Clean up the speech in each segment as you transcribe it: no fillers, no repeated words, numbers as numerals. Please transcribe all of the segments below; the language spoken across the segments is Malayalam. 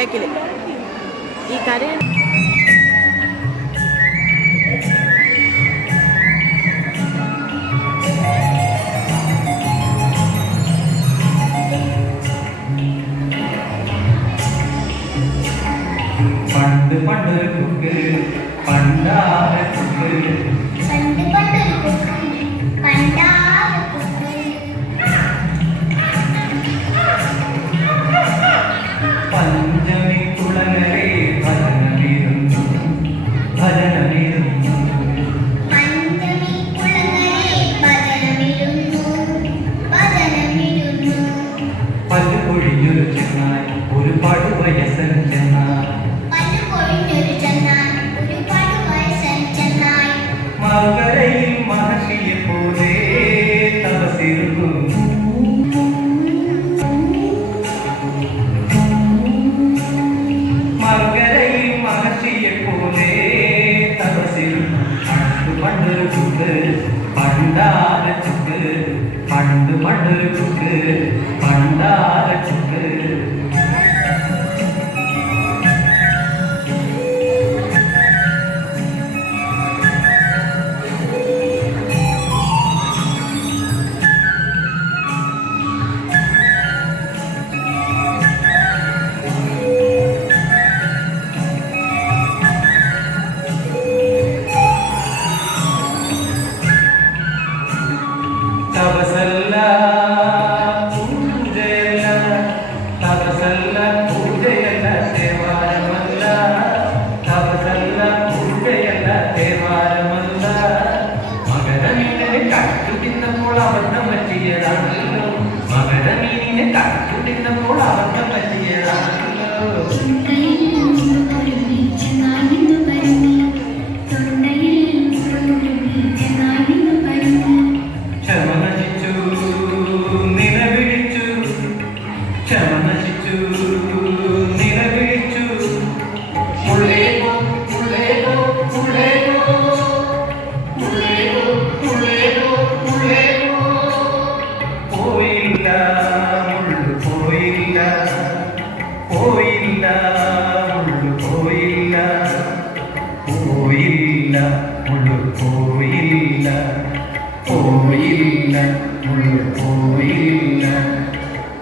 ബാക്കിൽ ഈ കര പണ്ട് പണ്ടൊരു കുക്ക് പണ്ടാര കുക്ക് പഞ്ചമി കുളങ്ങരെ ഭജനമിരുന്നു ഭജനമിരുന്നു പല്ല് പൊഴിഞ്ഞൊരു ചെന്നായി ഒരു പടുവയസ്സൻ ചെന്നായി മറുകരയിൽ മഹർഷിയെ പോലെ തപസിരുന്നു മറുകരയിൽ മഹർഷിയെ പോലെ തപസിരുന്നു പണ്ടൊരു കുക്ക് പണ്ടാര ചുക്ക് പണ്ട് പണ്ടൊരു കുക്ക് പണ്ടാര ചുക്ക് തപസല്ല പൂജയല്ല തപസല്ല പൂജയല്ല തേവാരമല്ല തപസല്ല പൂജയല്ല തേവാരമല്ല മകരമീനിനെ കട്ടു തിന്നപ്പോൾ അബദ്ധം പറ്റിയതാണല്ലോ മകരമീനിനെ കട്ടു തിന്നപ്പോൾ അബദ്ധം പറ്റിയതാണല്ലോ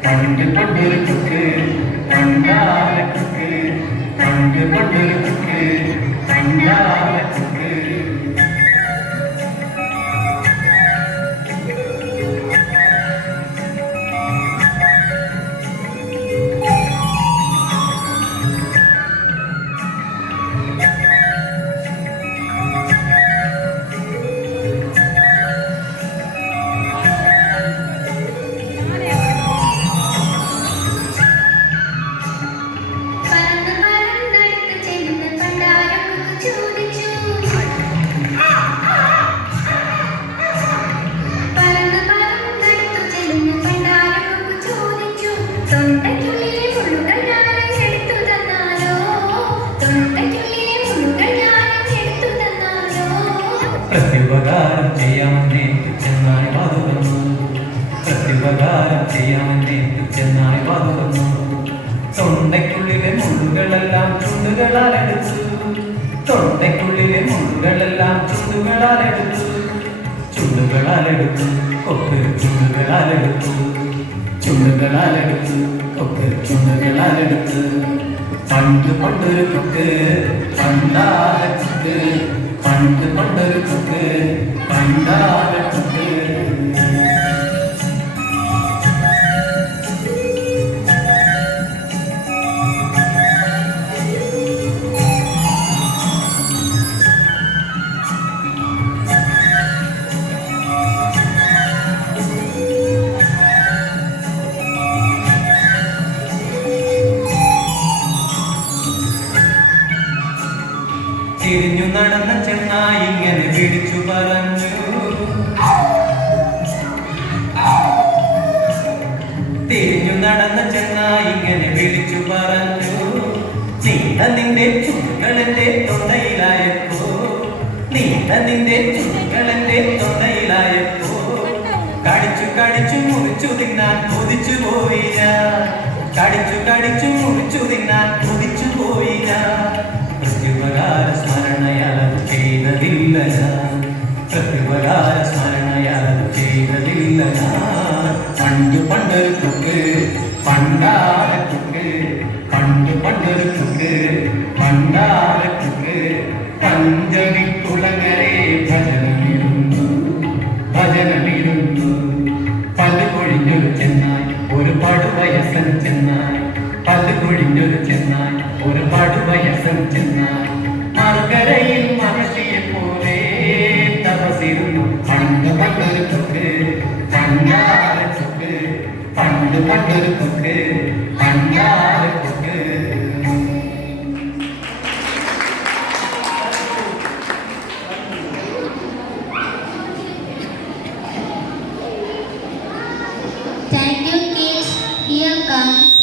പണ്ട് പണ്ടൊരു കുക്ക് പണ്ടാര കുക്ക് പണ്ട് പണ്ടൊരു കുക്ക് പണ്ടാര കുക്ക് പ്രത്യുപകാരം ചെയ്യാമെന്നേ ചെന്നായി വാതുവന്നു പ്രത്യുപകാരം ചെയ്യാമെന്നേ ചെന്നായി വാതുവന്നു തൊണ്ടയ്ക്കുള്ളിലെ മുള്ളുകളെല്ലാം ചുണ്ടുകളാലെടുത്തു തൊണ്ടയ്ക്കുള്ളിലെ മുള്ളുകളെല്ലാം ചുണ്ടുകളാലെടുത്തു ചുണ്ടുകളാലെടുത്തു കൊക്ക് ചുണ്ടുകളാലെടുത്തു ചുണ്ടുകളാലെടുത്തു കൊക്ക് ചുണ്ടുകളാലെടുത്തു പണ്ട് പണ്ടൊരു കുക്ക് പണ്ടാര കുക്ക് പണ്ട് പണ്ടൊരു കുക്ക് പണ്ടാര കുക്ക് തിരിഞ്ഞു നടന്ന ചെന്നായി ഇങ്ങനെ വിളിച്ചു പറഞ്ഞു തിരിഞ്ഞു നടന്ന ചെന്നായി ഇങ്ങനെ വിളിച്ചു പറഞ്ഞു നീണ്ട നിന്റെ ചുണ്ടുകളെന്റെ തൊണ്ടയിലായപ്പോ നീണ്ട നിന്റെ ചുണ്ടുകളെന്റെ തൊണ്ടയിലായപ്പോ കടിച്ചു കടിച്ചു മുറിച്ചു തിന്നാൻ കൊതിച്ചു പോയി കടിച്ചു കടിച്ചു മുറിച്ചു തിന്നാൻ കുതിച്ചു പോയി ഞാൻ. പ്രത്യുപകാര സ്മരണയാലത് ചെയ്തതില്ല ഞാൻ. പ്രത്യുപകാര സ്മരണയാലത് ചെയ്തതില്ല ഞാൻ. പണ്ടു പണ്ടൊരു തുക്ക് പണ്ടാര തുക്ക്, പണ്ടു പണ്ടൊരു തുക്ക് പണ്ടാര തുക്ക്. പഞ്ചമിക്കുളങ്ങരെ ഭജനമിരുന്നു ഭജനമിരുന്നു. പല്ല് കൊഴിഞ്ഞൊരു ചെന്നായി ഒരു പടുവയസ്സൻ ചെന്നായി. പല്ല് കൊഴിഞ്ഞൊരു ചെന്നായി ഒരു പടുവയസ്സൻ ചെന്നായി. മറുകരയിൽ മഹർഷിയെ പോലെ തപസിരുന്നു. പണ്ട് പണ്ടൊരു തുക്ക് പണ്ടാര തുക്ക്, പണ്ട് പണ്ടൊരു തുക്ക് പണ്ടാര തുക്ക്. Thank you, kids. Here comes